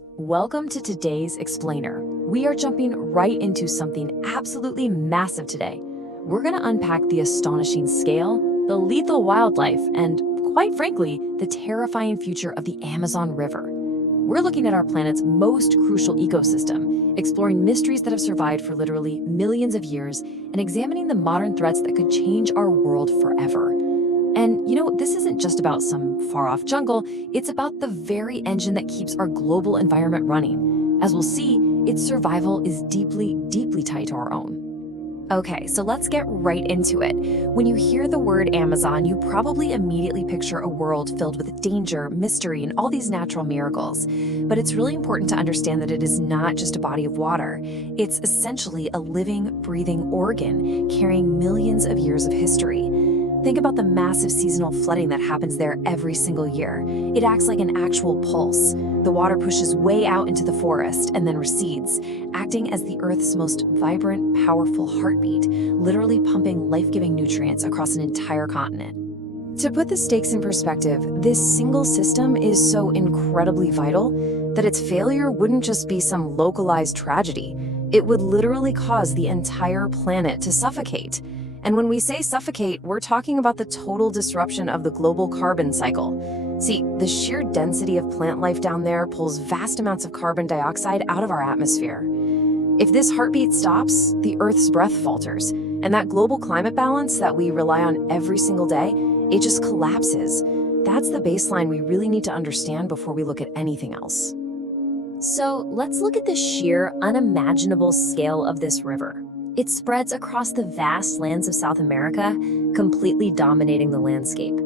Welcome to today's Explainer. We are jumping right into something absolutely massive today. We're going to unpack the astonishing scale, the lethal wildlife, and, quite frankly, the terrifying future of the Amazon River. We're looking at our planet's most crucial ecosystem, exploring mysteries that have survived for literally millions of years, and examining the modern threats that could change our world forever. And this isn't just about some far-off jungle, it's about the very engine that keeps our global environment running. As we'll see, its survival is deeply, deeply tied to our own. Okay, so let's get right into it. When you hear the word Amazon, you probably immediately picture a world filled with danger, mystery, and all these natural miracles. But it's really important to understand that it is not just a body of water. It's essentially a living, breathing organ carrying millions of years of history. Think about the massive seasonal flooding that happens there every single year. It acts like an actual pulse. The water pushes way out into the forest and then recedes, acting as the Earth's most vibrant, powerful heartbeat, literally pumping life-giving nutrients across an entire continent. To put the stakes in perspective, this single system is so incredibly vital that its failure wouldn't just be some localized tragedy. It would literally cause the entire planet to suffocate. And when we say suffocate, we're talking about the total disruption of the global carbon cycle. See, the sheer density of plant life down there pulls vast amounts of carbon dioxide out of our atmosphere. If this heartbeat stops, the Earth's breath falters, and that global climate balance that we rely on every single day, it just collapses. That's the baseline we really need to understand before we look at anything else. So let's look at the sheer, unimaginable scale of this river. It spreads across the vast lands of South America, completely dominating the landscape.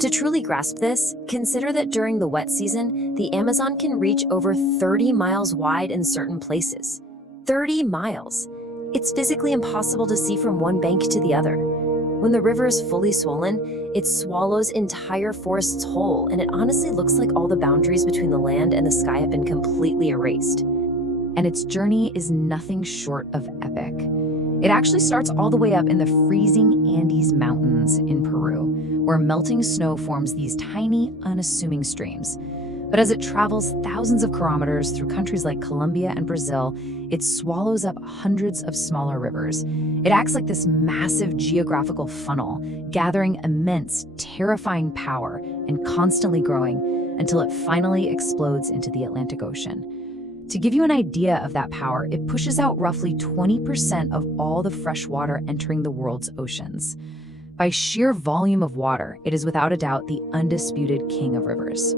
To truly grasp this, consider that during the wet season, the Amazon can reach over 30 miles wide in certain places. 30 miles! It's physically impossible to see from one bank to the other. When the river is fully swollen, it swallows entire forests whole, and it honestly looks like all the boundaries between the land and the sky have been completely erased. And its journey is nothing short of epic. It actually starts all the way up in the freezing Andes Mountains in Peru, where melting snow forms these tiny, unassuming streams. But as it travels thousands of kilometers through countries like Colombia and Brazil, it swallows up hundreds of smaller rivers. It acts like this massive geographical funnel, gathering immense, terrifying power and constantly growing until it finally explodes into the Atlantic Ocean. To give you an idea of that power, it pushes out roughly 20% of all the fresh water entering the world's oceans. By sheer volume of water, it is without a doubt the undisputed king of rivers.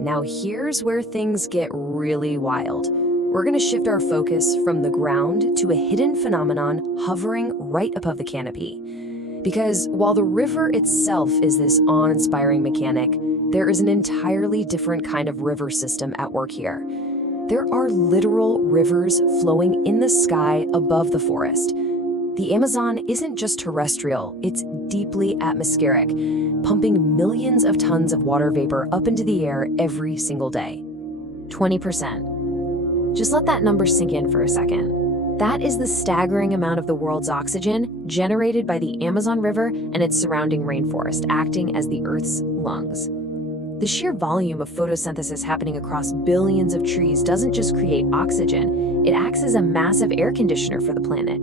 Now here's where things get really wild. We're going to shift our focus from the ground to a hidden phenomenon hovering right above the canopy. Because while the river itself is this awe-inspiring mechanic, there is an entirely different kind of river system at work here. There are literal rivers flowing in the sky above the forest. The Amazon isn't just terrestrial, it's deeply atmospheric, pumping millions of tons of water vapor up into the air every single day. 20%. Just let that number sink in for a second. That is the staggering amount of the world's oxygen generated by the Amazon River and its surrounding rainforest, acting as the Earth's lungs. The sheer volume of photosynthesis happening across billions of trees doesn't just create oxygen, it acts as a massive air conditioner for the planet.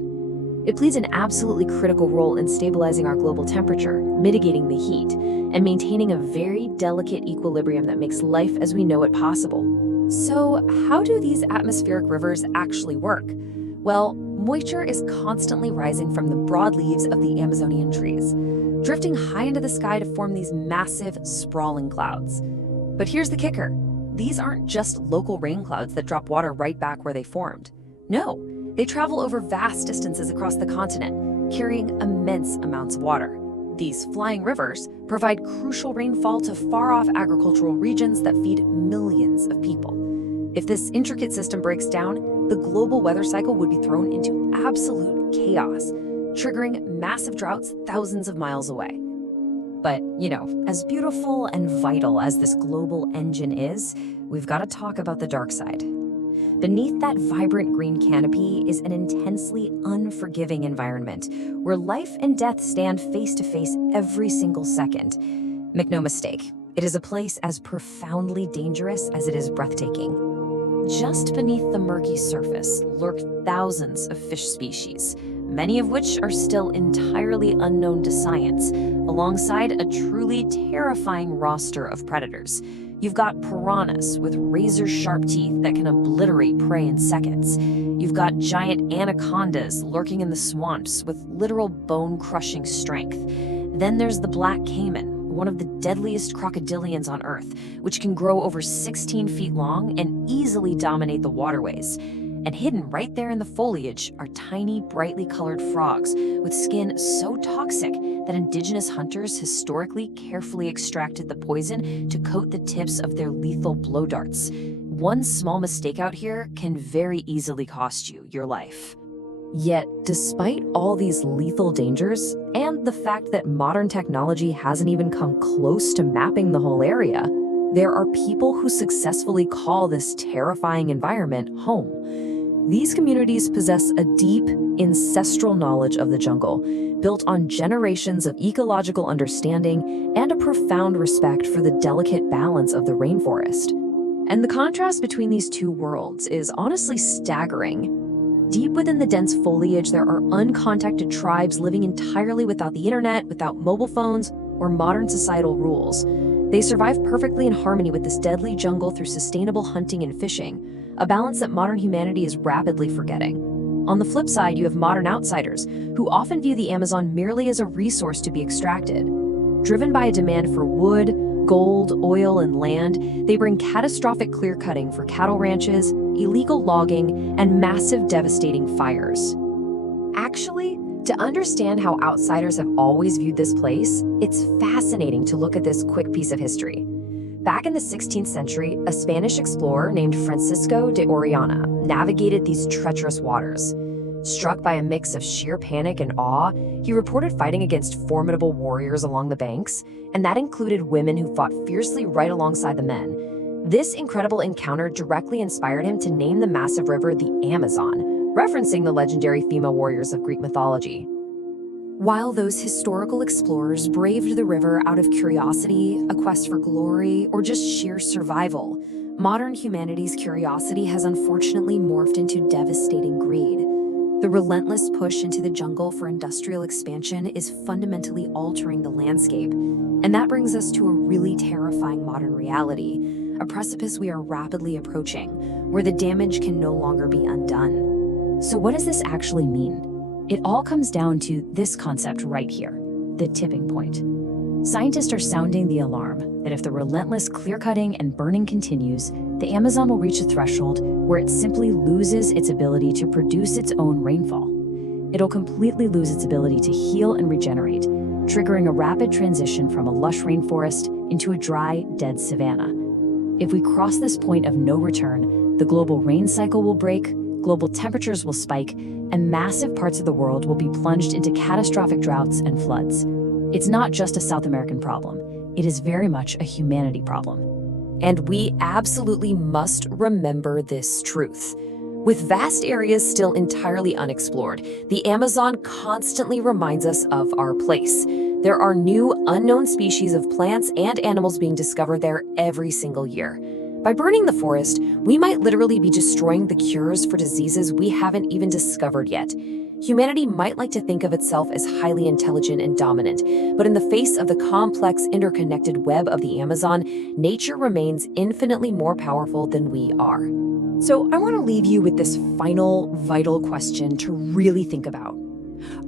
It plays an absolutely critical role in stabilizing our global temperature, mitigating the heat, and maintaining a very delicate equilibrium that makes life as we know it possible. So, how do these atmospheric rivers actually work? Well, moisture is constantly rising from the broad leaves of the Amazonian trees, drifting high into the sky to form these massive, sprawling clouds. But here's the kicker. These aren't just local rain clouds that drop water right back where they formed. No, they travel over vast distances across the continent, carrying immense amounts of water. These flying rivers provide crucial rainfall to far-off agricultural regions that feed millions of people. If this intricate system breaks down, the global weather cycle would be thrown into absolute chaos, triggering massive droughts thousands of miles away. But, as beautiful and vital as this global engine is, we've got to talk about the dark side. Beneath that vibrant green canopy is an intensely unforgiving environment where life and death stand face to face every single second. Make no mistake, it is a place as profoundly dangerous as it is breathtaking. Just beneath the murky surface lurk thousands of fish species, many of which are still entirely unknown to science, alongside a truly terrifying roster of predators. You've got piranhas with razor-sharp teeth that can obliterate prey in seconds. You've got giant anacondas lurking in the swamps with literal bone-crushing strength. Then there's the black caiman, one of the deadliest crocodilians on Earth, which can grow over 16 feet long and easily dominate the waterways. And hidden right there in the foliage are tiny, brightly colored frogs with skin so toxic that indigenous hunters historically carefully extracted the poison to coat the tips of their lethal blow darts. One small mistake out here can very easily cost you your life. Yet, despite all these lethal dangers, and the fact that modern technology hasn't even come close to mapping the whole area, there are people who successfully call this terrifying environment home. These communities possess a deep, ancestral knowledge of the jungle, built on generations of ecological understanding and a profound respect for the delicate balance of the rainforest. And the contrast between these two worlds is honestly staggering. Deep within the dense foliage, there are uncontacted tribes living entirely without the internet, without mobile phones, or modern societal rules. They survive perfectly in harmony with this deadly jungle through sustainable hunting and fishing, a balance that modern humanity is rapidly forgetting. On the flip side, you have modern outsiders who often view the Amazon merely as a resource to be extracted. Driven by a demand for wood, gold, oil, and land, they bring catastrophic clear-cutting for cattle ranches, illegal logging, and massive devastating fires. Actually, to understand how outsiders have always viewed this place, it's fascinating to look at this quick piece of history. Back in the 16th century, a Spanish explorer named Francisco de Orellana navigated these treacherous waters. Struck by a mix of sheer panic and awe, he reported fighting against formidable warriors along the banks, and that included women who fought fiercely right alongside the men. This incredible encounter directly inspired him to name the massive river the Amazon, referencing the legendary female warriors of Greek mythology. While those historical explorers braved the river out of curiosity, a quest for glory, or just sheer survival, modern humanity's curiosity has unfortunately morphed into devastating greed. The relentless push into the jungle for industrial expansion is fundamentally altering the landscape, and that brings us to a really terrifying modern reality, a precipice we are rapidly approaching, where the damage can no longer be undone. So what does this actually mean? It all comes down to this concept right here, the tipping point. Scientists are sounding the alarm that if the relentless clear-cutting and burning continues, the Amazon will reach a threshold where it simply loses its ability to produce its own rainfall. It'll completely lose its ability to heal and regenerate, triggering a rapid transition from a lush rainforest into a dry, dead savanna. If we cross this point of no return, the global rain cycle will break, global temperatures will spike, and massive parts of the world will be plunged into catastrophic droughts and floods. It's not just a South American problem. It is very much a humanity problem. And we absolutely must remember this truth. With vast areas still entirely unexplored, the Amazon constantly reminds us of our place. There are new, unknown species of plants and animals being discovered there every single year. By burning the forest, we might literally be destroying the cures for diseases we haven't even discovered yet. Humanity might like to think of itself as highly intelligent and dominant, but in the face of the complex, interconnected web of the Amazon, nature remains infinitely more powerful than we are. So I want to leave you with this final, vital question to really think about.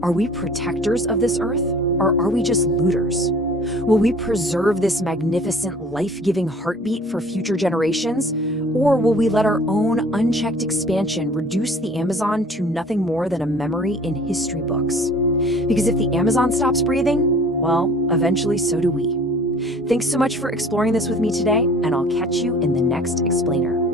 Are we protectors of this earth, or are we just looters? Will we preserve this magnificent, life-giving heartbeat for future generations? Or will we let our own unchecked expansion reduce the Amazon to nothing more than a memory in history books? Because if the Amazon stops breathing, well, eventually so do we. Thanks so much for exploring this with me today, and I'll catch you in the next explainer.